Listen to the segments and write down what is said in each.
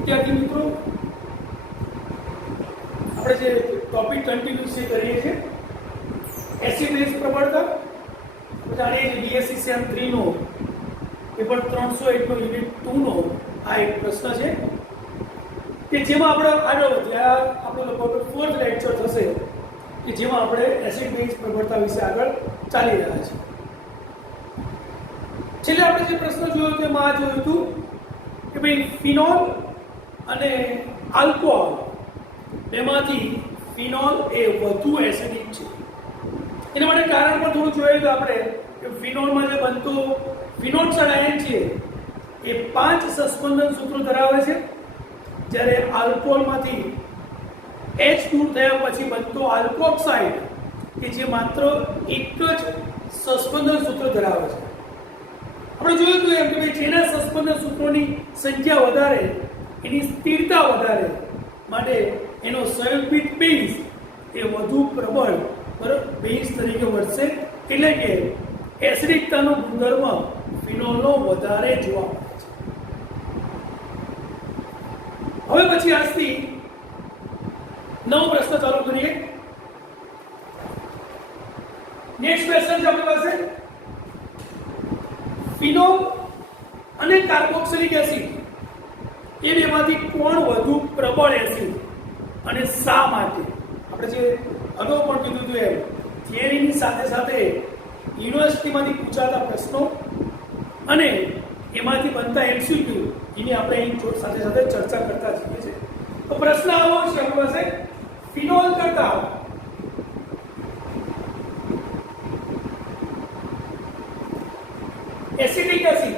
વિદ્યાર્થી મિત્રો, આપણે જે ટોપિક કન્ટિન્યુઅસલી કરીએ છીએ એસિડ બેઝ પ્રબળતા, જાણીએ છીએ બીએસસી સેમ 3 નો પેપર 301 નો યુનિટ 2 નો આ એક પ્રશ્ન છે કે જેમાં આપણે આગળ વધ્યા, આપણો લગભગ 4th લેક્ચર થશે કે જેમાં આપણે એસિડ બેઝ પ્રબળતા વિશે આગળ ચાલી રહ્યા છીએ. છેલ્લે આપણે જે પ્રશ્ન જોયો તેમાં આ જોયું હતું કે ભાઈ ફિનોલ અને આલ્કોહોલ એમાંથી ફિનોલ એ વધુ એસિડિક છે. એના માટે કારણ પણ થોડું જોયું તો આપણે કે ફિનોલમાં જે બનતો ફિનોક્સાઇડ આયન છે એ 5 સસ્પેન્શન સૂત્રો ધરાવે છે, જ્યારે આલ્કોહોલમાંથી H દૂર થયા પછી બનતો આલ્કોક્સાઇડ કે જે માત્ર એક જ સસ્પેન્શન સૂત્ર ધરાવે છે. આપણે જોયું હતું એમ કે ભાઈ જેના સસ્પેન્શન સૂત્રોની સંખ્યા વધારે એની સ્થિરતા વધારે, માટે એનો સંયુક્ત બેઝ એ વધુ પ્રબળ બેઝ તરીકે વર્તે, એટલે કે એસિડિકતાનો ગુણધર્મ ફિનોલનો વધારે જોવા મળે છે. હવે પછી આજથી નવો પ્રશ્ન ચાલુ કરીએ. નેક્સ્ટ ક્વેશ્ચન છે આપણી પાસે ફિનોલ અને કાર્બોક્સિલિક એસિડ એ બેમાંથી કોણ વધુ પ્રબળ એસિડ અને શા માટે? આપણે જે અગાઉ પણ કીધું હતું એમ થિયરીની સાથે સાથે યુનિવર્સિટીમાંથી પૂછાતા પ્રશ્નો અને એમાંથી બનતા એમસીક્યુ એની આપણે અહીં સાથે સાથે ચર્ચા કરતા જઈએ છીએ. તો પ્રશ્ન આવો છે આપણી પાસે, ફિનોલ કરતા એસિડિક એસિડ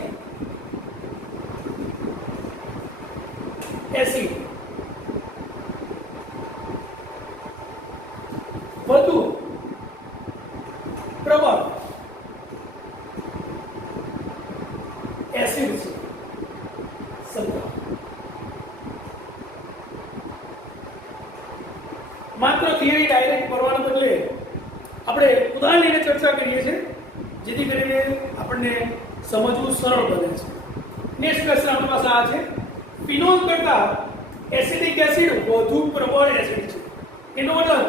વધુ પ્રબળ એસિડ છે. માત્ર થિયરી ડાયરેક્ટ કરવાને બદલે આપણે ઉદાહરણ લઈને ચર્ચા કરીએ છીએ, જેથી કરીને આપણને સમજવું સરળ બને છે. નેક્સ્ટ ક્વેશ્ચન આપણી પાસે આ છે, ફિનોલ કરતા એસિડિક એસિડ વધુ પ્રબળ એસિડ છે. એનો મતલબ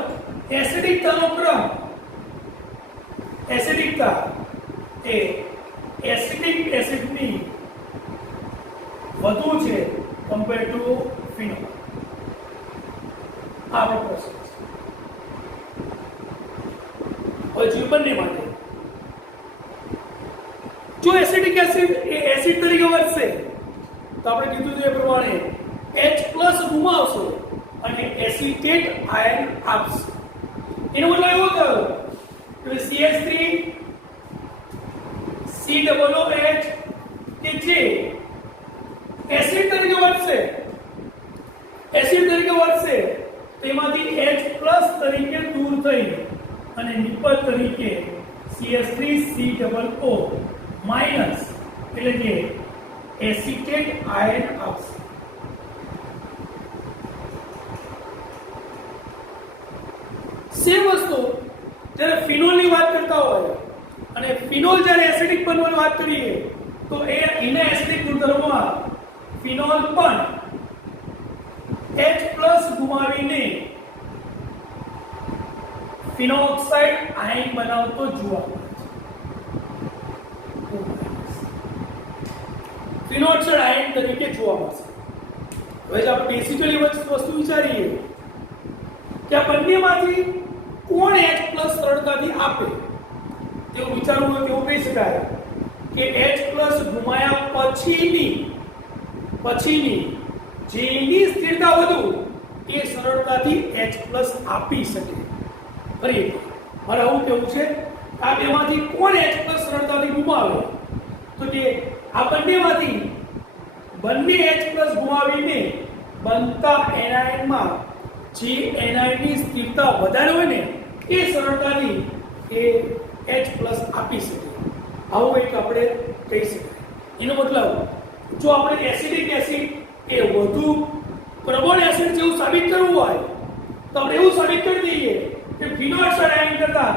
એસિડિકતાનો ક્રમ, એસિડિકતા એ એસિડિક એસિડની વધુ છે કમ્પેર ટુ ફિનોલ. આ આપણો પ્રશ્ન છે. હવે જે બંને માટે જો એસિડિક એસિડ એ એસિડ તરીકે વર્તશે તો આપણે કીધું છે એ પ્રમાણે H+ ગુમાવશે અને એસિટેટ આયન આપશે. એનો મતલબ એવો થયો કે CH3 COOH કે જે એસિડ તરીકે વર્તશે, તેમાંથી H+ તરીકે દૂર થઈ અને નિપજ તરીકે CH3COO માઈનસ એટલે કે એસિટેટ આયન આપશે. સેમ વસ્તુ જ્યારે ફિનોલની વાત કરતા હોય અને ફિનોલ જ્યારે એસિડિક બનવાની વાત કરીએ તો એના એસિડિક ગુણધર્મોમાં ફિનોલ પણ H+ ગુમાવીને ફિનોક્સાઇડ આયન બનાવતો જોવા મળે છે. ફિનોક્સાઇડ આયન તરીકે જોવા મળશે. હવે જો આપણે બેસિકલી વસ્તુ વિચારીએ કે આ બંનેમાંથી કોણ H+ સરળતાથી આપે, તેવું વિચારવું હોય તેવું કહી શકાય કે H+ ગુમાયા પછીની જેની સ્થિરતા વધુ એ સરળતાથી H+ આપી શકે. ફરી મારે આવું કેવું છે, આ બેમાંથી કોણ H+ સરળતાથી ગુમાવે, તો કે આ બંનેમાંથી બંને H+ ગુમાવીને બનતા એનાયનમાં જે એનાયનની સ્થિરતા વધારે હોય ને એ સરળતાથી એ H+ આપી શકે. આવું એક આપણે કહી શકાય. એનો મતલબ જો આપણે એસિડિક એસિડ એ વધુ પ્રબળ એસિડ જેવું સાબિત કરવું હોય તો આપણે એવું સાબિત કરી દઈએ કે ફિનોક્સાઇડ આયન કરતા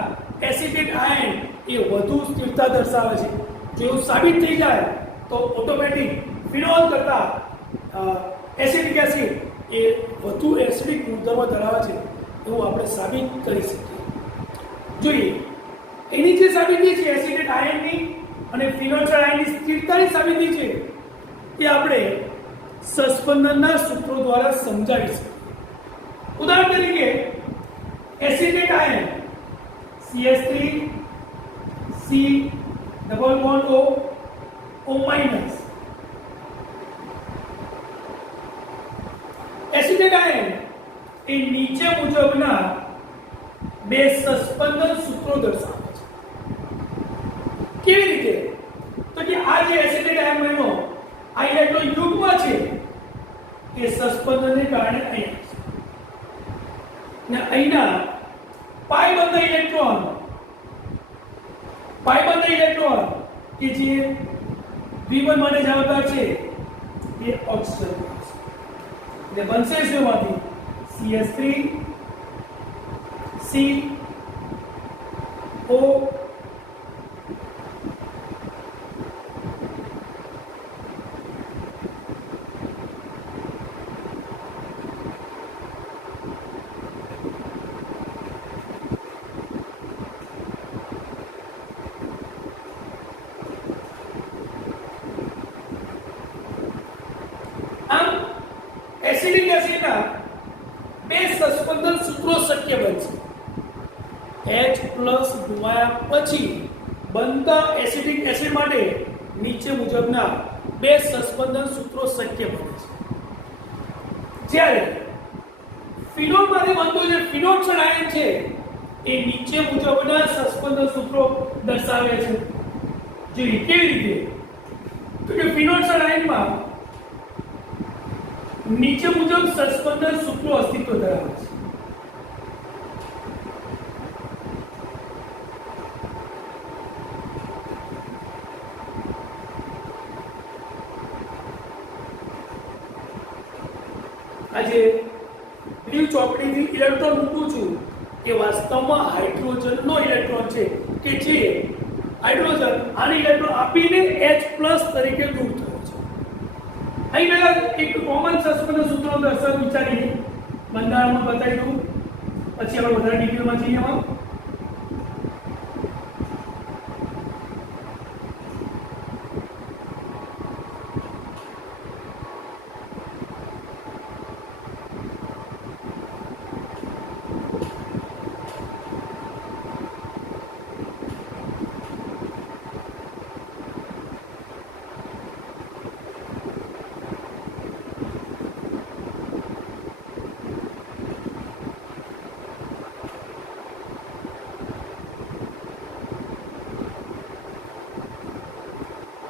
એસિડિક આયન એ વધુ સ્થિરતા દર્શાવે છે. જો એવું સાબિત થઈ જાય તો ઓટોમેટિક ફિનોલ કરતા એસિડિક એસિડ એ વધુ એસિડિક ગુણધર્મ ધરાવે છે એવું આપણે સાબિત કરી શકીએ. જોઈએ એની જે સાબિતી છે એસિડેટ આયનની અને ફિનોલ્સર આયનની સ્થિરતાની સાબિતી છે એ આપણે સસ્પંદનના સૂત્રો દ્વારા સમજાવી શકીએ. ઉદાહરણ તરીકે acetate ion CH3 C double bond O O minus. Acetate ion એ નીચે મુજબના બે સસ્પંદન સૂત્રો દર્શાવે છે. કેવી રીતે? તો કે આ જે એસિડેટ આયન બન્યો આ ઇલેક્ટ્રોન યુગ્મ છે એ સસ્પંદનને કારણે અહીંયા છે ને અહીંના પાઈ બંધ ઇલેક્ટ્રોન કે જે V1 માટે જવાબદાર છે એ ઓક્સિજન ને બનશે શેમાંથી CH3 C O એસિડિક એસિડના બે સસ્પંદન સૂત્રો શક્ય બનશે. H+ ગુમાયા પછી બનતા એસિડિક એસિડ માટે નીચે મુજબના બે સસ્પંદન સૂત્રો શક્ય બને છે. જ્યારે ફિનોલમાંથી બનતું જે ફિનોક્સલ આયન છે એ નીચે મુજબના સસ્પંદન સૂત્રો દર્શાવે છે. જોઈએ કેવી રીતે? તો કે ફિનોક્સલ આયનમાં નીચે મુજબ સસ્પંદન સૂત્રો અસ્તિત્વ ધરાવે છે. આજે લીવ ચોકડીથી ઇલેક્ટ્રોન મૂકું છું એ વાસ્તવમાં હાઇડ્રોજનનો ઇલેક્ટ્રોન છે કે જે હાઇડ્રોજન આને ઇલેક્ટ્રોન આપીને H+ તરીકે દૂર થયો છે. અહીં પહેલા એક કોમન સસ્પંદન સૂત્રો દર્શાવ વિચારીએ બંધારણમાં બતાવી દઉં પછી આપણે વધારે ડિટેલમાં જઈએ. એમાં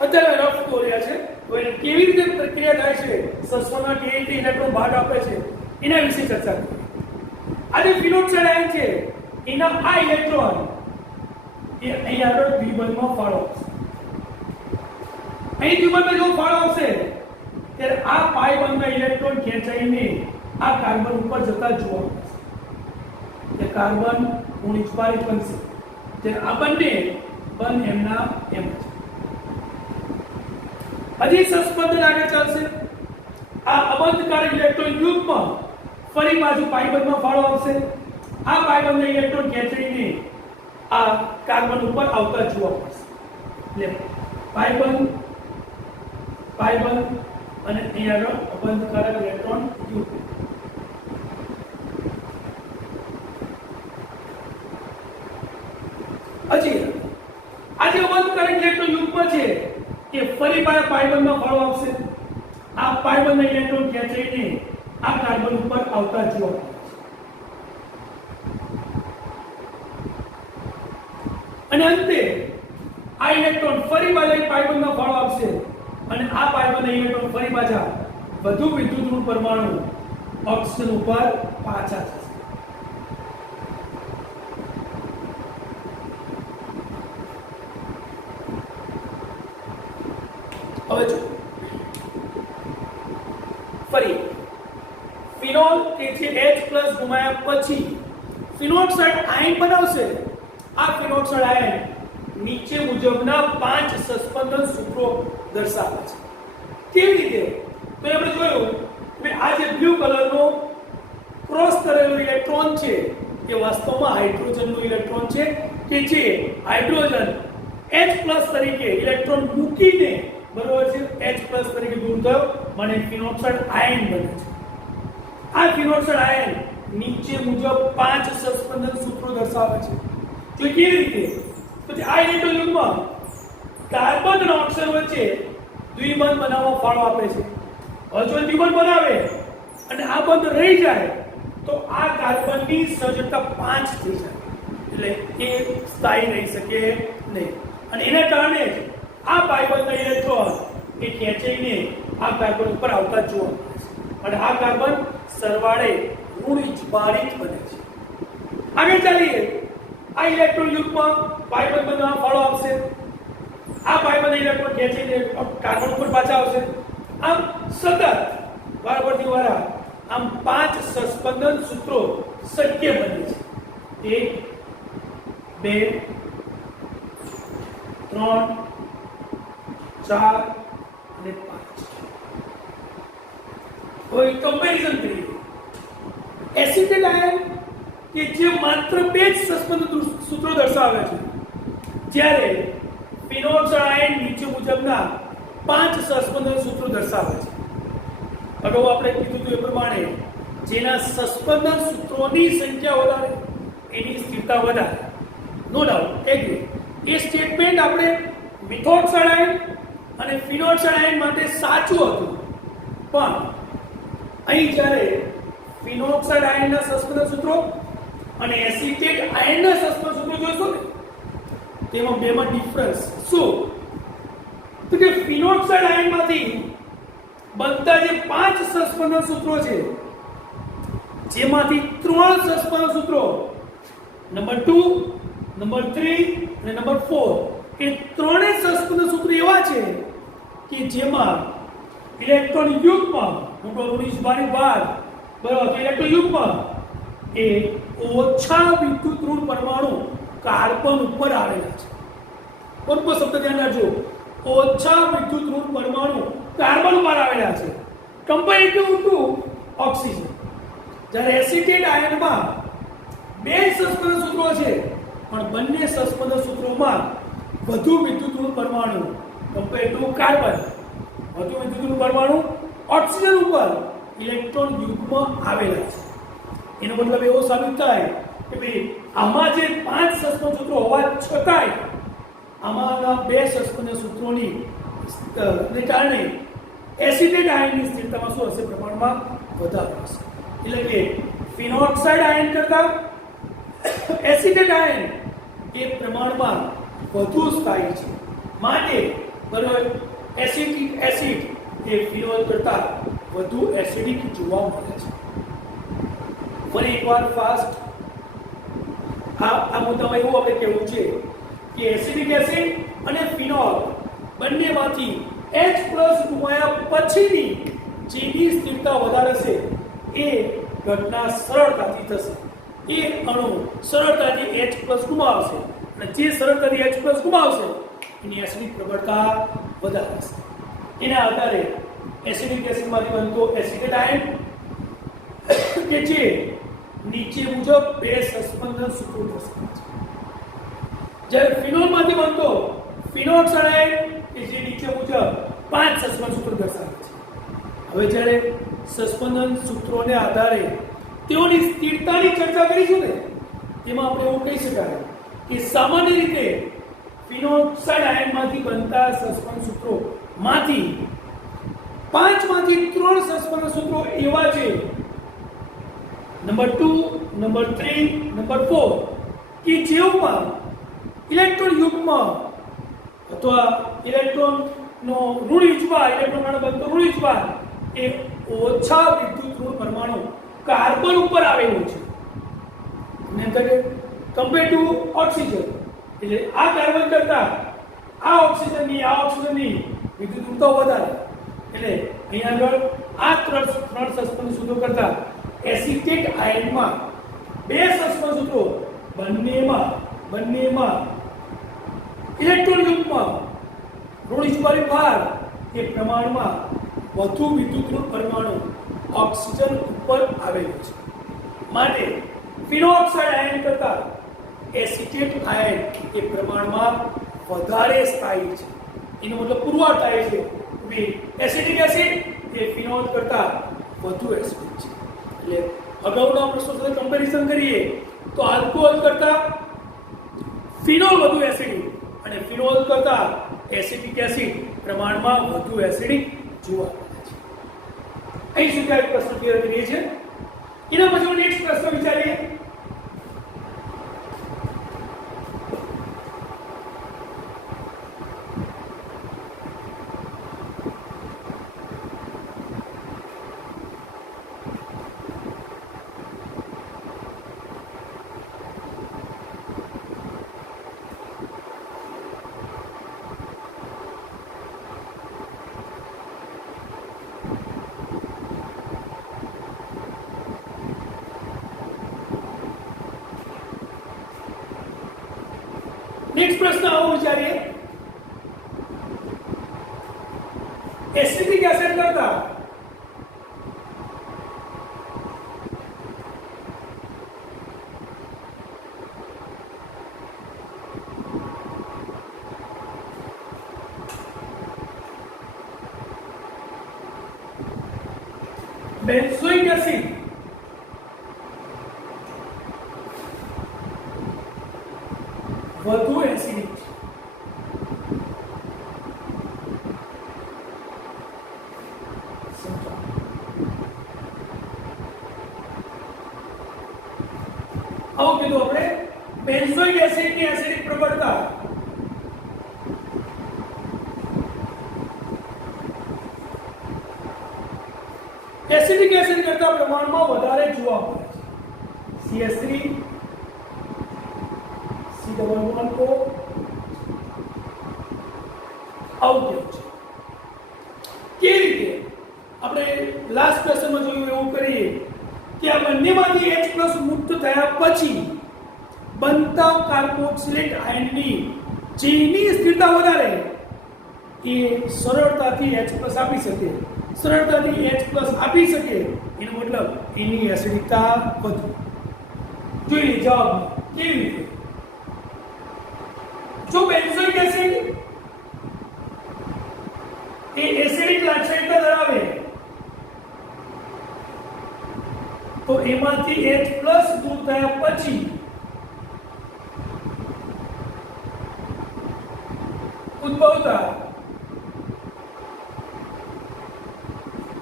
અત્યારે રફ દોર્યા છે. કેવી રીતે પ્રક્રિયા થાય છે, સસ્પંદન કેવી રીતે ઇલેક્ટ્રોન બહાર આપે છે એના વિશે ચર્ચા કરીએ. આ જે ફિનોક્સાઇડ આયન છે એના આ ઇલેક્ટ્રોન એ અહીં આગળ દ્વિબંધમાં ફાળો આપશે. અહીં દ્વિબંધમાં જો ફાળો આપશે ત્યારે આ પાઈ બંધના ઇલેક્ટ્રોન ખેંચાઈને આ કાર્બન ઉપર જતા જોવા મળશે. તે કાર્બન ઊંચપારી બનશે. ત્યારે આ બંને બંધ એમના એમ છે. હજી સસ્પંદન આગળ ચાલશે. આ અબંધકારક ઇલેક્ટ્રોન યુગ્મ ફરી પાછું પાઇબંધમાં ફાળો આપશે. આ પાઇબંધના ઇલેક્ટ્રોન ખેંચાઈને આ કાર્બન ઉપર આવતા જોવા મળશે. એટલે પાઇબંધ અને અહીં આગળ અબંધકારક ઇલેક્ટ્રોન યુગ્મ. હજી આ જે અબંધકારક ઇલેક્ટ્રોન યુગ્મ છે કે ફરી પાઇબંધમાં ફાળો આપશે. આ પાઇબંધના ઇલેક્ટ્રોન ખેંચાઈને આ કાર્બન ઉપર આવતા જોવા મળે છે. અને અંતે આ ઇલેક્ટ્રોન ફરી પાછા પાઇબંધમાં ફાળો આપશે અને આ પાઇબંધના ઇલેક્ટ્રોન ફરી પાછા વધુ વિદ્યુત ઋણ પરમાણુ ઓક્સિજન ઉપર પાછા જશે. હવે જો ફરી ફિનોલ કે જે H+ ગુમાયા પછી ફિનોક્સાઇડ આયન બનાવશે. આ ફિનોક્સાઇડ આયન નીચે મુજબના 5 સસ્પંદન સૂત્રો દર્શાવે છે. કેવી રીતે? તો આપણે જોયું ક્રોસ કરેલો ઇલેક્ટ્રોન છે એ વાસ્તવમાં હાઇડ્રોજનનો ઇલેક્ટ્રોન છે કે જે હાઇડ્રોજન H+ તરીકે ઇલેક્ટ્રોન મૂકીને બરોબર છે H+ તરીકે દૂર થયો મને ફિનોક્સાઇડ આયન બને છે. આ ફિનોક્સાઇડ આયન નીચે મુજબ 5 સસ્પેન્શન સૂત્રો દર્શાવે છે. તો કેવી રીતે? તો આ ઇલેક્ટ્રોન યુગમાં કાર્બન અને ઓક્સિજન વચ્ચે દ્વિબંધ બનાવવા ફાળો આપે છે. હવે જો દ્વિબંધ બનાવે અને આ બંધ રહી જાય તો આ કાર્બનની સજ્જતા 5 થઈ જાય, એટલે એ સ્થાયી રહી શકે નહીં. અને એના કારણે જ આ પાઇબંધના ઇલેક્ટ્રોન એ ખેંચાઈને આ કાર્બન ઉપર આવતા જોવા મળે છે અને આ કાર્બન સરવાળે ઋણિજભારિત બને છે. આગળ ચાલીએ. આ ઇલેક્ટ્રોન યુગમાં પાઇબંધ બનાવવા ફાળો આપશે. આ પાઇબંધના ઇલેક્ટ્રોન ખેંચીને કાર્બન ઉપર પાછા આવશે. આમ સતત વારંવારથી વારા આમ 5 સસ્પેન્શન સૂત્રો શક્ય બને છે. 1 2 3 4 અને 5. કોઈ કમ્પેરિઝન કરીએ. એસિટેટ આયન કે જે માત્ર 2 જ સસ્પેન્શન સૂત્રો દર્શાવે છે, જ્યારે ફિનોક્સાઇડ આયન નીચે મુજબના 5 સસ્પેન્શન સૂત્રો દર્શાવે છે. અગાઉ આપણે કીધું હતું એ પ્રમાણે જેના સસ્પેન્શન સૂત્રોની સંખ્યા વધારે એની સ્થિરતા વધારે. No doubt agree. એ સ્ટેટમેન્ટ આપણે મિથોક્સાઇડ આયન અને ફિનોક્સાઇડ આયન માટે સાચું હતું, પણ અહીં જ્યારે ફિનોક્સાઇડ આયનના સસ્પેન્શન સૂત્રો અને એસિટેટ આયનના સસ્પેન્શન સૂત્રો જોઈશું ને તેમાં બેમાં ડિફરન્સ શું? તો કે ફિનોક્સાઇડ આયનમાંથી બનતા જે 5 સસ્પેન્શન સૂત્રો છે, જેમાંથી 3 સસ્પેન્શન સૂત્રો નંબર 2, નંબર 3 અને નંબર 4 એ ત્રણેય સસ્પેન્શન સૂત્રો એવા છે કે જેમાં ઇલેક્ટ્રોન યુગ્મ મોટો ઋણિજભારિત ભાગ બરાબર તો ઇલેક્ટ્રોન યુગ્મ એ ઓછા વિદ્યુત ઋણ પરમાણુ કાર્બન ઉપર આવેલા છે. બરોબર શબ્દ ધ્યાન રાખજો. ઓછા વિદ્યુત ઋણ પરમાણુ કાર્બન ઉપર આવેલા છે કમ્પેરેટિવ ટુ ઓક્સિજન. જ્યારે એસિટેટ આયનમાં 2 સસ્પેન્શન સૂત્રો છે, પણ બંને સસ્પેન્શન સૂત્રોમાં વધુ વિદ્યુત ઋણ પરમાણુ કમ્પેર ટુ કાર્બન, વધુ વિદ્યુત ઋણ પરમાણુ ઓક્સિજન ઉપર ઇલેક્ટ્રોન યુગ્મ આવેલા છે. એનો મતલબ એવો સાબિત થાય કે ભાઈ આમાં જે 5 સસ્પેન્શન સૂત્રો હોવા છતાંય આમાંના 2 સસ્પેન્શન સૂત્રોની ને કારણે એસિટેટ આયનની સ્થિરતામાં શું હશે? પ્રમાણમાં વધારો હશે. એટલે કે ફિનોક્સાઇડ આયન કરતા એસિટેટ આયન એ પ્રમાણમાં વધુ સ્થાયી છે. માટે બરાબર એસિડિક એસિડ એ ફિનોલ કરતા વધુ એસિડિક જોવા મળે છે. ફરી એકવાર ફાસ્ટ આ મુદ્દામાં એવું આપણે કહેવું છે કે એસિડિક એસિડ અને ફિનોલ બંનેમાંથી H+ ગુમાયા પછીની જેની સ્થિરતા વધારે છે એ ઘટના સરળતાથી થશે. એ અણુ સરળતાથી H+ ગુમાવશે અને જે સરળતાથી H+ ગુમાવશે એની એસિડિક પ્રબળતા વધારે હશે. એના આધારે એસિડિક એસિડમાંથી બનતો એસિટેટ આયન કે જે નીચે મુજબ 2 સસ્પેન્શન સૂત્રો દર્શાવે છે, જ્યારે ફિનોલમાંથી બનતો ફિનોક્સાઇડ આયન કે જે નીચે મુજબ 5 સસ્પેન્શન સૂત્રો દર્શાવે છે. હવે જ્યારે સસ્પેન્શન સૂત્રોને આધારે તેઓની સ્થિરતાની ચર્ચા કરીશું ને તેમાં આપણે એવું કહી શકાય કે સામાન્ય રીતે ફિનોક્સાઇડ આયનમાંથી બનતા સસ્પેન્શન સૂત્રો માંથી 5 માંથી 3 સસ્પેન્શન સૂત્રો એવા છે નંબર 2, નંબર 3, નંબર 4 કે જેઓમાં ઇલેક્ટ્રોન યુગ્મ અથવા ઇલેક્ટ્રોનનો ઋણિજભાર ઇલેક્ટ્રોન દ્વારા બનતો ઋણિજભાર એ ઓછા વિદ્યુત ઋણ પરમાણુ કાર્બન ઉપર આવેલું છે. કમ્પેર ટુ ઓક્સિજન, એટલે આ કાર્બન કરતા આ ઓક્સિજનની વિદ્યુત ઋણતા વધારે. એટલે અહીંયા આગળ આ 3 સસ્પેન્શન સૂત્રો કરતા એસિટેટ આયનમાં 2 સસ્પેન્શન સૂત્રો બંનેમાં ઇલેક્ટ્રોન યુગ્મ ઋણિજભારિત ભાર એ પ્રમાણમાં વધુ વિદ્યુત ઋણ પરમાણુ ઓક્સિજન ઉપર આવેલો છે. માટે ફિનોક્સાઇડ આયન કરતા એસિટેટ આયન એ પ્રમાણમાં વધારે સ્થાયી છે. એનો મતલબ પુરવાર થાય છે કે એસિટિક એસિડ એ ફિનોલ કરતા વધુ એસિડિક છે. એટલે અગાઉના પ્રશ્નો સાથે કમ્પેરિઝન કરીએ તો આલ્કોહોલ કરતા ફિનોલ વધુ એસિડિક અને ફિનોલ કરતા એસિટિક એસિડ પ્રમાણમાં વધુ એસિડિક જોવા મળે છે. અહીં સુધી આ પ્રશ્ન ક્લિયર કરીએ છીએ. એના પછી નેક્સ્ટ પ્રશ્ન વિચારીએ. નેક્સ્ટ પ્રશ્ન આવો વિચારીએ. એસિટિક એસિડ કરતા બેન્ઝોઇક એસિડ વધુ એસિડિક છે. આવું કીધું આપણે બેન્ઝોઇક એસિડની એસિડિક પ્રબળતા એસિડિક એસિડ કરતા પ્રમાણમાં વધારે જોવા મળે છે. CH3 C11 को આવું કેવું છે. કેવી રીતે આપણે લાસ્ટ ક્વેશ્ચનમાં જોયું એવું કરીએ કે આ બંનેમાંથી H+ મુક્ત થયા પછી બનતા કાર્બોક્સિલેટ આયનની જેની સ્થિરતા વધારે એ સરળતાથી H+ આપી શકે. સરળતાથી H+ આપી શકે એનો મતલબ એની એસિડિકતા વધુ. જોઈએ જવાબ કેવી રીતે. जो बेंजोइक एसिड એ એસિડિક લાક્ષણિકતા ધરાવે તો એમાંથી H+ દૂર થયા પછી ઉદ્ભવતા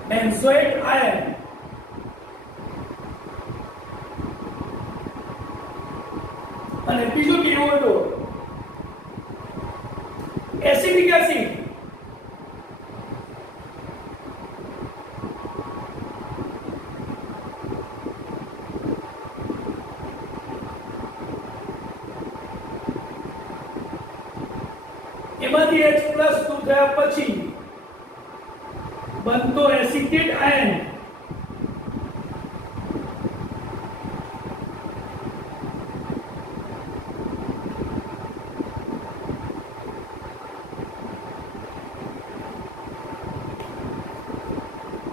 બેન્ઝોઇક આયન અને બીજું કેવું હતું एसिडिक एसिड એમાંથી H+ દૂર થયા પછી બનતો એસિટેટ આયન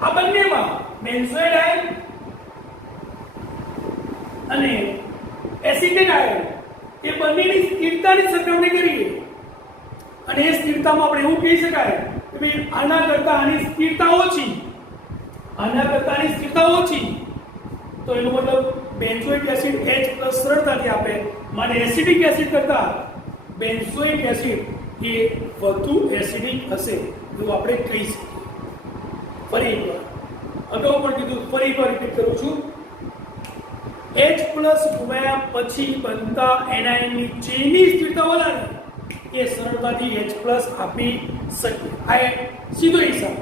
આ બંનેમાં બેન્ઝોઇક આયન અને એસિટેટ આયન એ બંનેની સ્થિરતાની સરખામણી કરીએ અને એ સ્થિરતામાં આપણે એવું કહી શકાય કે ભાઈ આના કરતા આની સ્થિરતા ઓછી, આના કરતા આની સ્થિરતા ઓછી, તો એનો મતલબ બેન્ઝોઇક એસિડ H+ સરળતાથી આપે. મને એસિડિક એસિડ કરતા બેન્ઝોઇક એસિડ એ વધુ એસિડિક હશે એવું આપણે કહી શકીએ. ફરી એકવાર અગાઉ પણ કીધું, ફરી એકવાર રિપીટ કરું છું. H+ ગુમાયા પછી બનતા એનાયનની જેની સ્થિરતા વધારે એ સરળતાથી H+ આપી શકે. આ સીધો હિસાબ,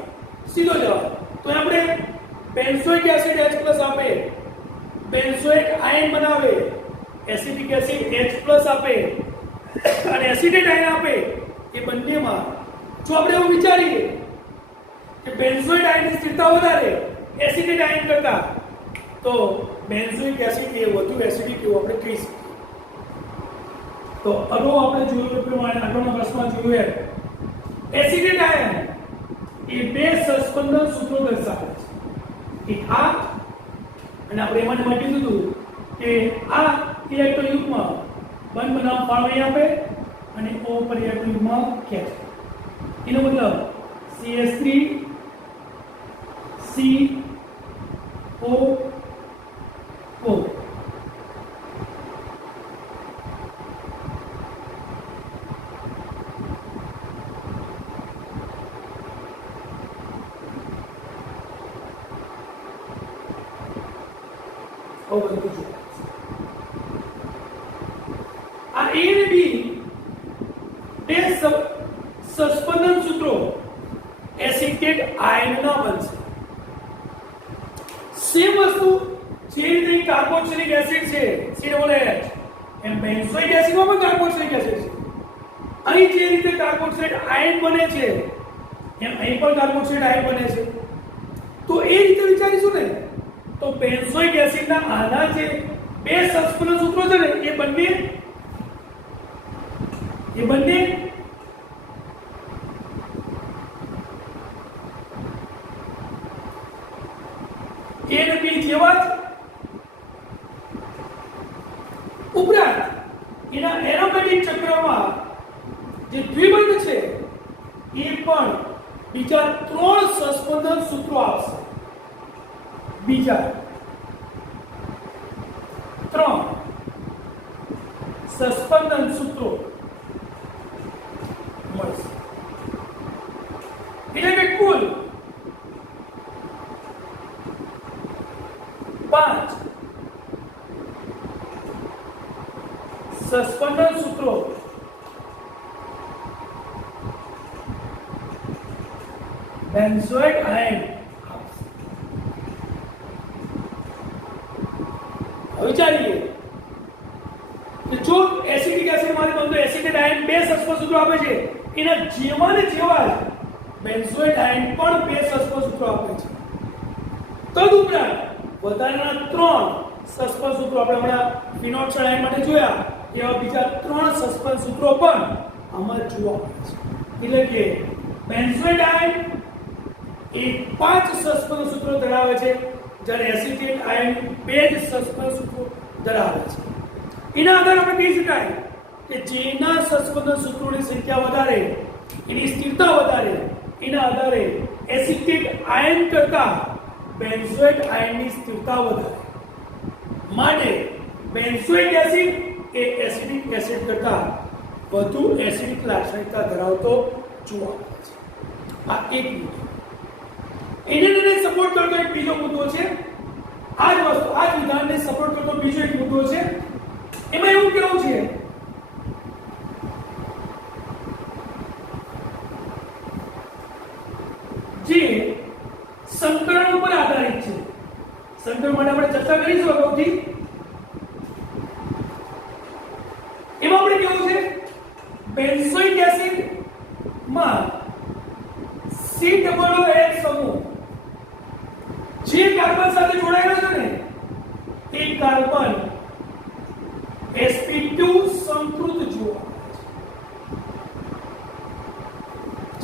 સીધો જવાબ. તો આપણે બેન્ઝોઇક એસિડ H+ આપે, બેન્ઝોઇક આયન બનાવે, એસિડિક એસિડ H+ આપે અને એસિટેટ આયન આપે, એ બંનેમાં જો આપણે એવું વિચારીએ કે બેન્ઝોઇક આયનની સ્થિરતા વધારે એસિટેટ આયન કરતા, તો બેન્ઝોઇક એસિડ એ વધુ એસિડિક એવું આપણે કહી શકીએ. તો અગાઉ આપણે જોયું એ પ્રમાણે આગળના પ્રશ્નમાં જોયું એસિટેટ આયન એ બે સસ્પેન્શન સૂત્રો દર્શાવે છે. એક આ અને આપણે એમાં કીધું હતું કે આ ઇલેક્ટ્રોન યુગ્મ બંધ બનાવવા ફાળો અહીં આપે અને O પર ઇલેક્ટ્રોન યુગ્મ ખેંચે. એનો મતલબ CS3 CO O. આ A અને B બે સસ્પેન્શન સૂત્રો એસિટેટ આયનના બનશે. સેમ વસ્તુ જે રીતે કાર્બોક્સિલિક એસિડ છે COOH એમ બેન્ઝોઇક એસિડમાં પણ કાર્બોક્સિલિક એસિડ છે. અહીં જે રીતે કાર્બોક્સિલેટ આયન બને છે એમ અહીં પણ કાર્બોક્સિલેટ આયન બને છે. તો એ રીતે વિચારીશું ને તો બેન્ઝોઇક એસિડના આના જે બે સસ્પેન્શન સૂત્રો છે ને એ બંને A અને B જેવા જ. ઉપરાંત એના એરોમેટિક ચક્રમાં જે દ્વિબંધ છે એ પણ બીજા 3 સસ્પેન્શન સૂત્રો આપશે. બીજા 3 સસ્પેન્શન સૂત્રો મળશે. એટલે કે કુલ 5 સસ્પેન્શન સૂત્રો બેન્ઝોઇક આયન આપશે. હવે વિચારીએ કે જો એસિડિક એસિડ માંથી બનતો એસિટેટ આયન બે સસ્પેન્શન સૂત્રો આપે છે એના જેવા ને જેવા જ બેન્ઝોઇક આયન પણ બે સસ્પેન્શન સૂત્રો આપે છે. તદુપરાંત વધારાના 3 સસ્પેન્શન સૂત્રો આપણે હમણાં ફિનોક્સાઇડ આયન માટે જોયા એવા બીજા 3 સસ્પેન્શન સૂત્રો પણ આમાં જોવા મળે છે. એટલે કે બેન્ઝોઇક આયન એ 5 સસ્પેન્શન સૂત્રો ધરાવે છે જ્યારે એસિટેટ આયન 2 જ સસ્પેન્શન સૂત્રો ધરાવે છે. એના આધારે આપણે કહી શકાય કે જેના સસ્પેન્શન સૂત્રોની સંખ્યા વધારે એની સ્થિરતા વધારે એના આધારે એસિટેટ આયન કરતા બેન્ઝોઇક આયનની સ્થિરતા વધારે. માટે બેન્ઝોઇક એસિડ એ એસિડિક એસિડ કરતા વધુ એસિડિક લાક્ષણિકતા ધરાવતો જોવા મળે છે. આ એક મુદ્દો. એને સપોર્ટ કરતો એક બીજો મુદ્દો છે. આ જ વસ્તુ આ જ વિધાનને સપોર્ટ કરતો બીજો એક મુદ્દો છે. એમાં એવું કેવું છે જે સંકરણ ઉપર આધારિત છે. સંકરણ માટે આપણે ચર્ચા કરીશું અગાઉથી. એમાં આપણે કેવું છે બેન્ઝોઇક એસિડ માં COOH સમૂહ જે કાર્બન સાથે જોડાયેલો છે ને એ કાર્બન sp2 સંકૃત જોવા મળે છે.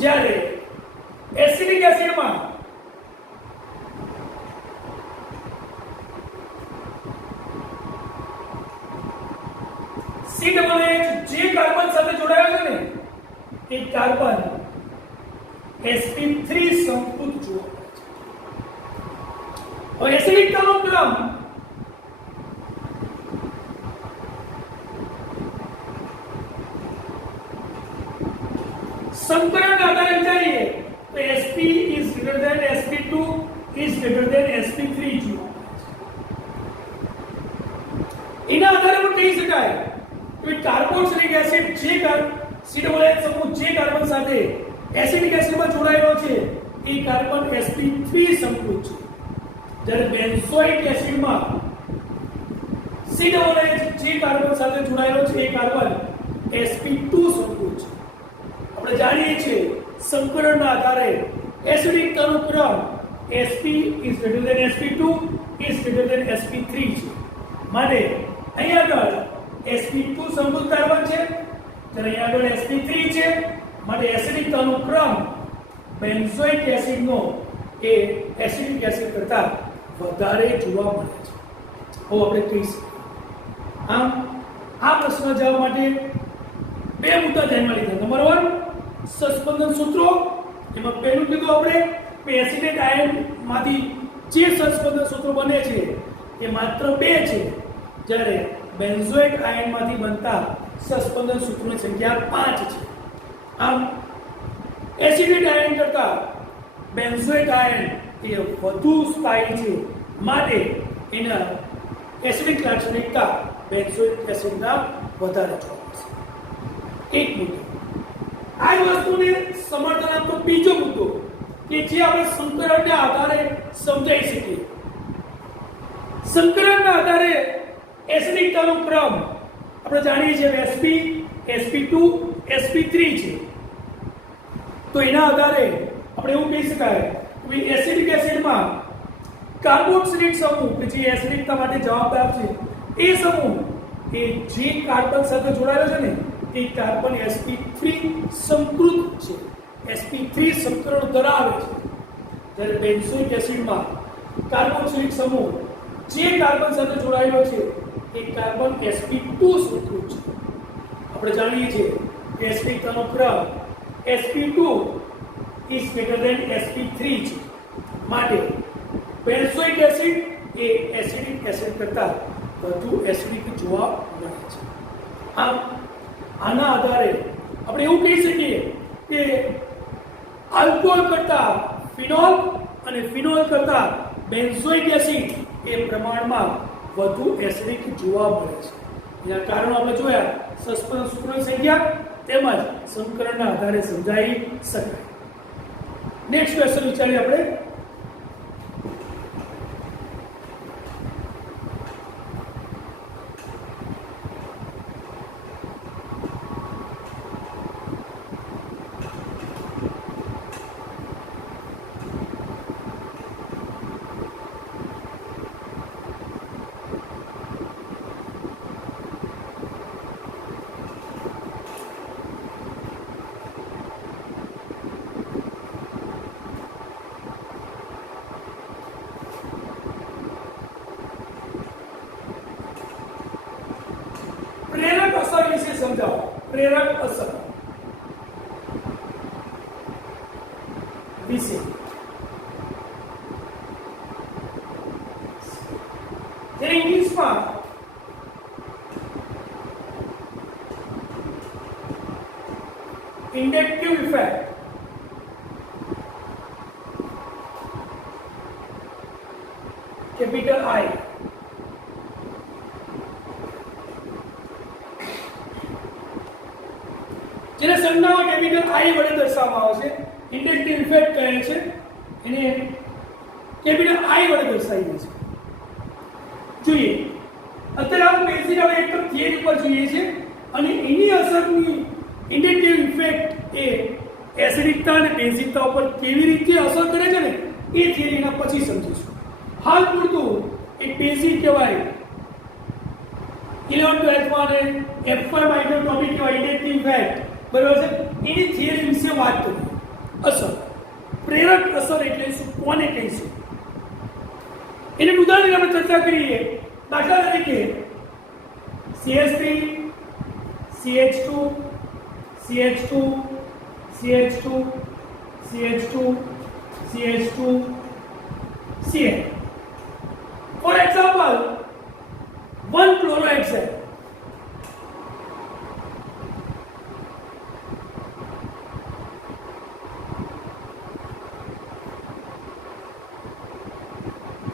જ્યારે એસિડિક એસિડમાં COOH જે કાર્બન સાથે જોડાયેલો છે ને એ કાર્બન sp3 સંકૃત જોવા મળે છે. હવે એસિડિકતાનો ક્રમ સંકરણ આધારે વિચારીએ તો sp is greater than sp2 is greater than sp3 જોવા મળે છે. એના આધારે પણ કહી શકાય કે કાર્બોક્સિલિક એસિડ જે COOH સમૂહ જે કાર્બન સાથે એસિડિક એસિડમાં જોડાયેલો છે એ કાર્બન sp3 સંકૃત છે. જ્યારે બેન્ઝોઇક એસિડમાં COOH જે કાર્બન સાથે જોડાયેલો છે એ કાર્બન sp2 સંકૃત છે. આપણે જાણીએ છીએ સંકરણના આધારે એસિડિકતાનો ક્રમ sp is greater than sp2 is greater than sp3 છે. માટે અહીં આગળ sp2 સંકૃત કાર્બન છે જ્યારે અહીં આગળ sp3 છે. માટે એસિડિકતાનો ક્રમ બેન્ઝોઇક એસિડનો એ એસિડિક એસિડ કરતા વધારે જોવા મળે છે. આપણે કહી શકીએ. આમ આ પ્રશ્નના જવાબ માટે બે મુદ્દા ધ્યાનમાં લીધા. નંબર 1 સસ્પેન્શન સૂત્રો. એમાં પહેલું કીધું આપણે કે એસિડેટ આયનમાંથી જે સસ્પેન્શન સૂત્રો બને છે એ માત્ર 2 છે, જ્યારે બેન્ઝોઇક આયનમાંથી બનતા સસ્પેન્શન સૂત્રોની સંખ્યા 5 છે. આમ એસિડિક આયન કરતા બેન્ઝોઇક આયન એ વધુ સ્થાયી છે, માટે એના એસિડિક લાક્ષણિકતા બેન્ઝોઇક એસિડના વધારે જોવા મળશે. એક મુદ્દો. આ વસ્તુને સમર્થન આપતો બીજો મુદ્દો કે જે આપણે સંકરણના આધારે સમજાવી શકીએ. સંકરણના આધારે એસિડિકતાનો ક્રમ આપણે જાણીએ છીએ SP, SP2, SP3 છે. તો એના આધારે આપણે એવું કહી શકાય કે એસિડિક એસિડમાં કાર્બોક્સિલિક સમૂહ કે જે એસિડિકતા માટે જવાબદાર છે એ સમૂહ એ જે કાર્બન સાથે જોડાયેલો છે ને એ કાર્બન sp3 સંકૃત છે, sp3 સંકરણ ધરાવે છે. જ્યારે બેન્ઝોઇક એસિડમાં કાર્બોક્સિલિક સમૂહ જે કાર્બન સાથે જોડાયેલો છે એ કાર્બન sp2 સંકૃત છે. આપણે જાણીએ છીએ કે એસિડિકતાનો ક્રમ sp2 is greater than sp3 છે, માટે બેન્ઝોઇક એસિડ એ એસિડિક એસિડ કરતા વધુ એસિડિક જોવા મળે છે. આમ આના આધારે આપણે એવું કહી શકીએ કે આલ્કોહોલ કરતા ફિનોલ અને ફિનોલ કરતા બેન્ઝોઇક એસિડ એ પ્રમાણમાં વધુ એસિડિક જોવા મળે છે. એના કારણો આપણે જોયા, સસ્પેન્શન સૂત્રોની સંખ્યા તેમજ સંકરણના આધારે સમજાવી શકાય. નેક્સ્ટ ક્વેશ્ચન વિચારીએ આપણે. પ્રેરક અસર વિશે સમજાવો. પ્રેરક અસર વિશે જેને ઇંગ્લિશમાં ઇન્ડક્ટિવ ઇફેક્ટ કેપિટલ I જેને સંજ્ઞામાં કેપિટલ I વડે દર્શાવવામાં આવે છે, ઇન્ડક્ટિવ ઇફેક્ટ કહે છે, એને કેપિટલ I વડે દર્શાવીએ છે. જોઈએ અત્યારે આપણે બેઝિક આપણે એક થિયરી પર જોઈએ છે અને એની અસરની ઇન્ડક્ટિવ ઇફેક્ટ એ એસિડિકતા અને બેઝિકતા ઉપર કેવી રીતે અસર કરે છે ને એ થિયરીના પછી સમજીશું. હાલ પૂરતું એક બેઝિક કહેવાય 11th 12th માં F5 માઇક્રો ટોપિક કહેવાય ઇન્ડક્ટિવ ઇફેક્ટ, બરાબર છે. એની થિયરી વિશે વાત કરીએ. અસર, પ્રેરક અસર એટલે શું, કોને કહીશું એની ઉદાહરણ આપણે ચર્ચા કરીએ. દાખલા તરીકે CH3 CH2 CH2 CH2 CH2 CH2 Cl. For example, 1 chlorohexane.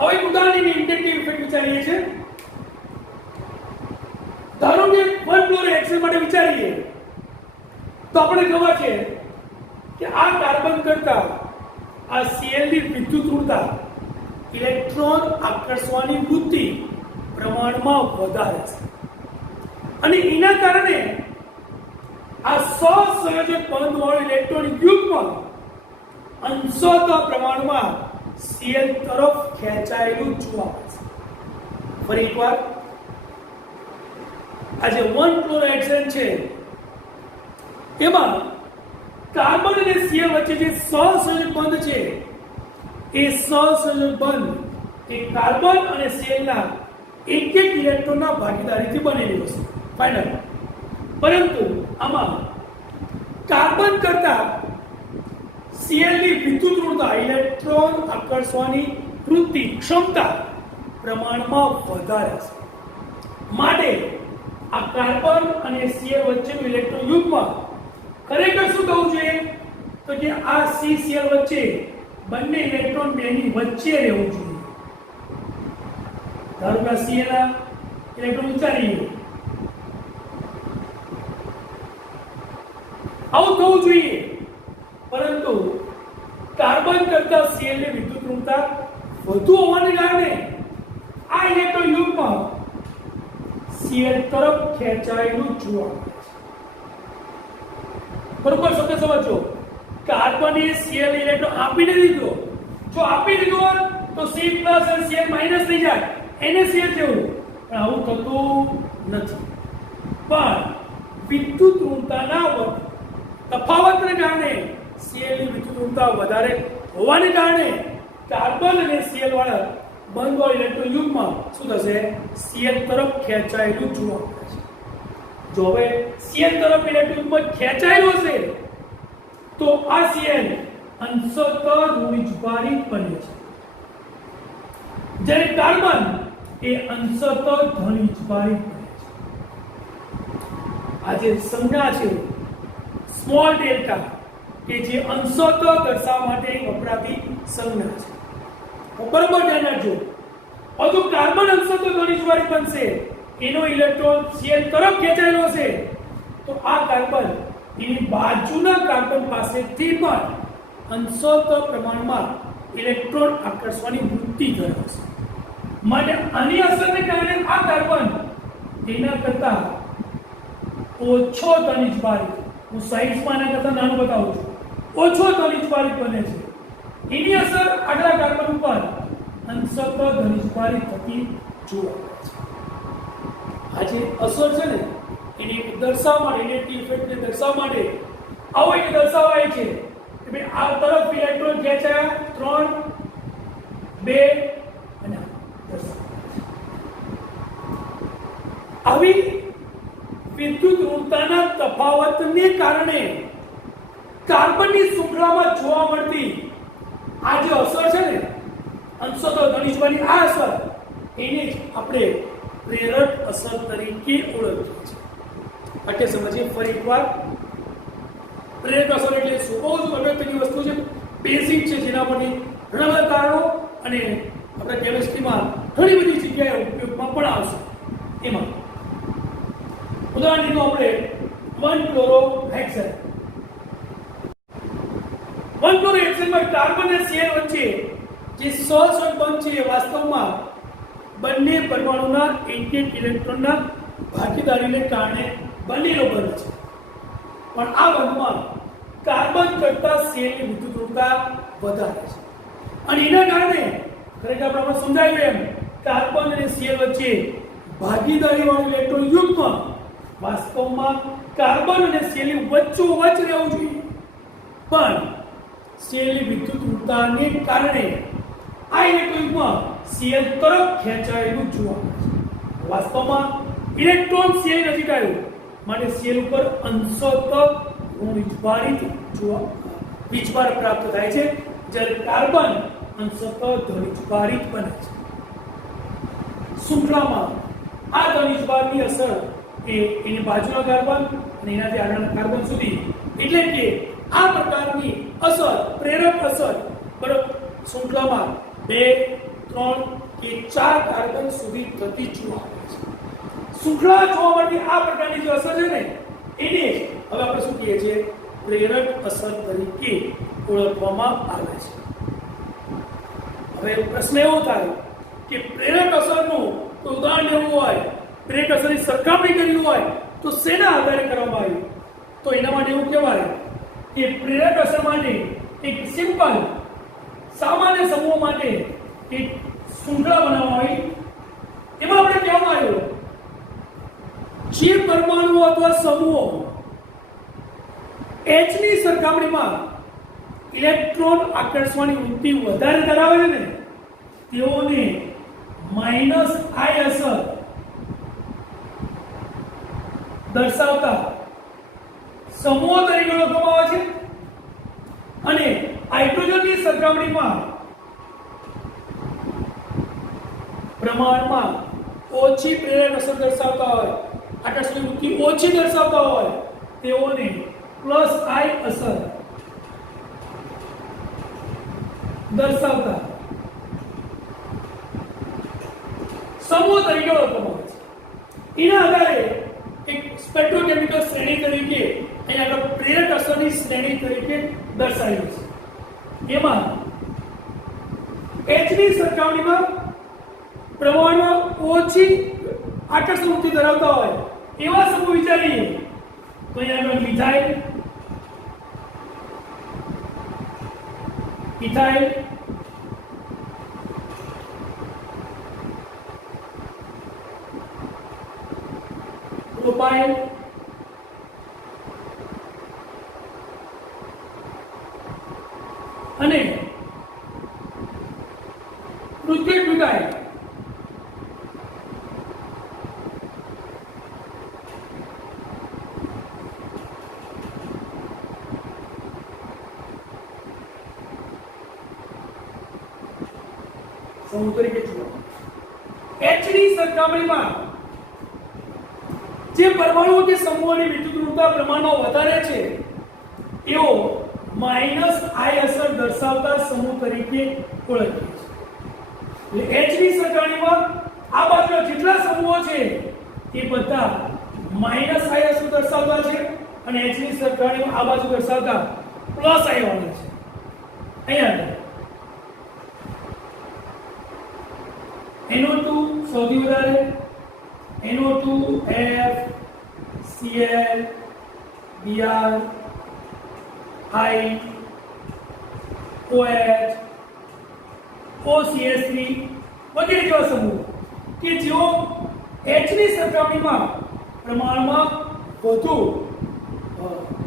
હવે એક ઉદાહરણની ઇન્ડક્ટિવ ઇફેક્ટ વિચારીએ છીએ. ધારો કે 1 ક્લોરોહેક્સેન માટે વિચારીએ તો આપણે ખબર છે કે આ કાર્બન કરતા આ Cl ની વિદ્યુત ઋણતા ઇલેક્ટ્રોન આકર્ષવાની વૃત્તિ પ્રમાણમાં વધારે છે અને એના કારણે આ સહસંયોજક બંધ વાળું ઇલેક્ટ્રોન યુગ્મ અંશતઃ પ્રમાણમાં Cl તરફ ખેંચાયેલું જોવા મળે છે. ફરી એકવાર, આ જે 1 ક્લોરોહેક્સેન છે એમાં કાર્બન અને Cl વચ્ચે જે સહસંયોજક બંધ છે એ સહસંયોજક બંધ એ કાર્બન અને Cl ના એક એક ઇલેક્ટ્રોનના ભાગીદારીથી બનેલી વસ્તુ ફાઇનલ. પરંતુ આમાં કાર્બન કરતા Cl ની વિદ્યુત ઋણતા ઇલેક્ટ્રોન આકર્ષવાની વૃત્તિ ક્ષમતા પ્રમાણમાં વધારે છે. માટે આ કાર્બન અને Cl વચ્ચેનું ઇલેક્ટ્રોન યુગ્મ ખરેખર શું થવું જોઈએ? તો કે આ CCl વચ્ચે બંને ઇલેક્ટ્રોન બેની વચ્ચે રહેવું જોઈએ. ધારો કે Cl ના ઇલેક્ટ્રોન ઉચ્ચારી આવું થવું જોઈએ. પરંતુ કાર્બન કરતા Cl ની વિદ્યુત ઋણતા વધુ હોવાને કારણે આ ઇલેક્ટ્રોન યુગ્મ Cl તરફ ખેંચાયેલું જોવા મળે છે. બરોબર શબ્દ સમજો. કાર્બને Cl ઇલેક્ટ્રોન આપીને દીધો. જો આપી દીધો હોય તો C+ અને Cl માઈનસ થઈ જાય. NaCl જેવું. પણ આવું થતું નથી. પણ વિદ્યુત ઋણતાના તફાવતને કારણે Cl ની વિદ્યુત ઋણતા વધારે હોવાને કારણે કાર્બન અને Cl વાળા બંધ ઇલેક્ટ્રોન યુગ્મ શું થશે? Cl તરફ ખેંચાયેલું જોવા મળે છે. જો હવે Cl તરફ ઇલેક્ટ્રોન યુગ્મ ખેંચાયેલું હશે તો આ Cl અંશતઃ ઋણિજભારિત બને છે, જ્યારે કાર્બન એ અંશતઃ ધનિજભારિત બને છે. આ જે સંજ્ઞા છે સ્મોલ ડેલ્ટા કે જે અંશતઃ દર્શાવવા માટે વપરાતી સંજ્ઞા છે. બરાબર ધ્યાન રાખજો. હવે કાર્બન અંશતઃ ધનિજભારિત બનશે, એનો ઇલેક્ટ્રોન Cl તરફ ખેંચાયેલો હશે તો આ કાર્બન એની બાજુના કાર્બન પાસેથી પણ અંશતઃ પ્રમાણમાં ઇલેક્ટ્રોન આકર્ષવાની વૃત્તિ ધરાવશે. માટે આની અસરને કારણે આ કાર્બન તેના કરતા ઓછો ધનિજભારિત, હું સાઇઝમાં આના કરતા નાનું બતાવું છું, ઓછો ધનિજભારિત બને છે. એની અસર આગલા કાર્બન ઉપર અંશતઃ ધનિજભારિત થતી જોવા મળે છે. આ જે અસર છે ને એને દર્શાવવા માટે, નેગેટિવ ઇફેક્ટને દર્શાવવા માટે આવો એક દર્શાવાય છે કે ભાઈ આ તરફ ઇલેક્ટ્રોન ખેંચાયા 3 2 અને આવી વિદ્યુત ઋણતાના તફાવતને કારણે કાર્બનની શૃંખલામાં જોવા મળતી આ જે અસર છે ને અંશતઃ ધનિજભારિત આ અસર એને જ આપણે પ્રેરક અસર તરીકે ઓળખીએ છીએ. એટલે સમજીએ ફરી એકવાર. પ્રેરક અસર એટલે શું? બહુ જ અગત્યની વસ્તુ છે, બેઝિક છે, જેના પરથી ઘણા બધા કારણો અને આપણે કેમિસ્ટ્રીમાં ઘણી બધી જગ્યાએ ઉપયોગમાં પણ આવશે. એમાં ઉદાહરણ લીધું આપણે 1-ક્લોરોહેક્સેન. 1-ક્લોરોહેક્સેનમાં કાર્બન અને Cl વચ્ચે જે સહસંબંધ બંધ છે એ વાસ્તવમાં બંને પરમાણુના એક એક ઇલેક્ટ્રોનના ભાગીદારીને કારણે બનેલો બંધ છે. પણ આ બંધમાં કાર્બન કરતા Cl ની વિદ્યુત ઋણતા વધારે છે અને એના કારણે ખરેખર આપણે સમજાયું એમ કાર્બન અને Cl વચ્ચે ભાગીદારી વાળું ઇલેક્ટ્રોન યુગ્મ વાસ્તવમાં કાર્બન અને Cl ની વચ્ચોવચ્ચ રહેવું જોઈએ. પણ Cl ની વિદ્યુત ઋણતાને કારણે આ ઇલેક્ટ્રોન યુગ્મ Cl તરફ ખેંચાયેલું જોવા મળે છે. વાસ્તવમાં ઇલેક્ટ્રોન Cl નજીક આવ્યું માટે Cl ઉપર અંશતઃ ઋણિજભારિત વીજભાર પ્રાપ્ત થાય છે, જ્યારે કાર્બન અંશતઃ ધનિજભારિત બને છે. શૃંખલામાં આ ધનિજભારની અસર એ એની બાજુના કાર્બન અને એનાથી આગળના કાર્બન સુધી, એટલે કે આ પ્રકારની અસર પ્રેરક અસર બરાબર શૃંખલામાં 2 3 કે 4 કાર્બન સુધી થતી જોવા મળે છે. શૃંખલા જોવા મળતી આ પ્રકારની જે અસર છે ને એને હવે આપણે શું કહીએ છીએ? પ્રેરક અસર તરીકે ઓળખવામાં આવે છે. હવે પ્રશ્ન એવો થાય કે પ્રેરક અસરનું કોઈ ઉદાહરણ લેવું હોય, પ્રેરક અસરની સરખામણી કરવી હોય તો શેના આધારે કરવામાં આવ્યું? તો એના માટે એવું કહેવાય કે પ્રેરક અસર માટે એક સિમ્પલ સામાન્ય સમૂહ માટે એક શૃંખલા બનાવવામાં આવી. એમાં આપણે કહેવામાં આવ્યું જે પરમાણુઓ અથવા સમૂહો H ની સરખામણીમાં ઇલેક્ટ્રોન આકર્ષવાની વૃત્તિ વધારે ધરાવે છે ને તેઓને માઇનસ આઈ અસર દર્શાવતા સમૂહ તરીકે ઓળખવામાં આવે છે અને હાઇડ્રોજનની સરખામણીમાં પ્રમાણમાં ઓછી પ્રેરક અસર દર્શાવતા હોય, આકર્ષણની વૃત્તિ ઓછી દર્શાવતા હોય તેઓને પ્લસ આઈ અસર દર્શાવતા સમૂહ તરીકે ઓળખવામાં આવે છે. એના આધારે એક સ્પેક્ટ્રોકેમિકલ શ્રેણી તરીકે અહીંયા આગળ પ્રેરક અસરની શ્રેણી તરીકે દર્શાવેલું છે. એમાં H ની સરખામણીમાં પ્રમાણમાં ઓછી આકર્ષણ વૃત્તિ ધરાવતા હોય એવા સમૂહ વિચારીએ તો અહીંયા આગળ મિથાઇલ, ઇથાઇલ, પ્રોપાઇલ, અને પૃથ્વી બુધાય સમૂહ તરીકે જુઓ. H ની સરખામણીમાં જે પરમાણુઓ કે સમૂહોની વિદ્યુત ઋણતા પ્રમાણમાં વધારે છે એઓ માઇનસ આઈ અસર દર્શાવતા સમૂહ તરીકે ઓળખીએ છીએ. એટલે H ની સરખામણીમાં આ બાજુના જેટલા સમૂહો છે એ બધા માઇનસ આઈ અસર દર્શાવતા છે અને H ની સરખામણીમાં આ બાજુ દર્શાવતા પ્લસ આઈ વાળા છે. અહીંયા NO2 સૌથી વધારે, NO2 F Cl Br I OH OCH3 વગેરે જેવા સમૂહ કે જેઓ H ની સરખામણીમાં પ્રમાણમાં વધુ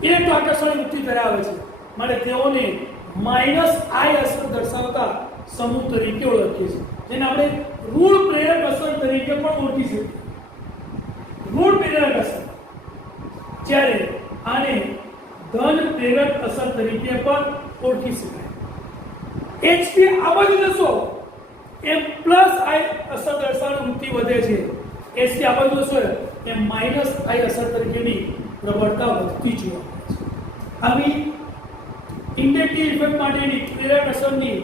ઇલેક્ટ્રોઆકર્ષણ વૃત્તિ ધરાવે છે માટે તેઓને માઇનસ આઈ અસર દર્શાવતા સમૂહ તરીકે ઓળખીએ છીએ, જેને આપણે ઋણ પ્રેરક અસર તરીકે પણ ઓળખી શકીએ. ઋણ પ્રેરક અસર, જ્યારે આને ધન પ્રેરક અસર તરીકે પણ ઓળખી શકાય. H થી આ બાજુ જશો એમ પ્લસ આઈ અસર દર્શાવવાની વૃત્તિ વધે છે, H થી આ બાજુ જશો એમ માઇનસ આઈ અસર તરીકેની પ્રબળતા વધતી જોવા મળે છે. આવી ઇન્ડક્ટિવ ઇફેક્ટ માટેની પ્રેરક અસરની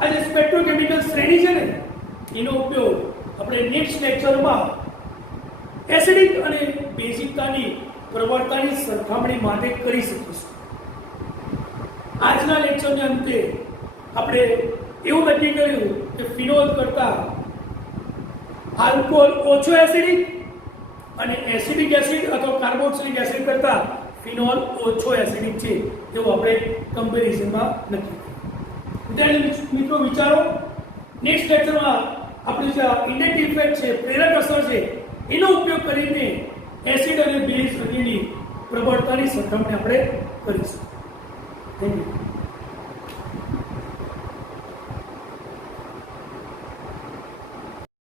આ જે સ્પેક્ટ્રોકેમિકલ શ્રેણી છે ને એનો ઉપયોગ આપણે નેક્સ્ટ લેક્ચરમાં એસિડિક અને બેઝિકતાની પ્રબળતાની સરખામણી માટે કરી શકીશું. આજના લેક્ચરને અંતે આપણે એવું નક્કી કર્યું કે ફિનોલ કરતા આલ્કોહોલ ઓછો એસિડિક અને એસિડિક એસિડ અથવા કાર્બોક્સિલિક એસિડ કરતા ફિનોલ ઓછો એસિડિક છે એવું આપણે કમ્પેરિઝનમાં નક્કી કર્યું. મિત્રો વિચારો, નેક્સ્ટ લેક્ચરમાં આપણે જે ઇન્ડક્ટિવ ઇફેક્ટ છે, પ્રેરક અસર છે, એનો ઉપયોગ કરીને એસિડ અને બેઝ વગેરેની પ્રબળતાની સરખામણી આપણે કરીશું. Thank you.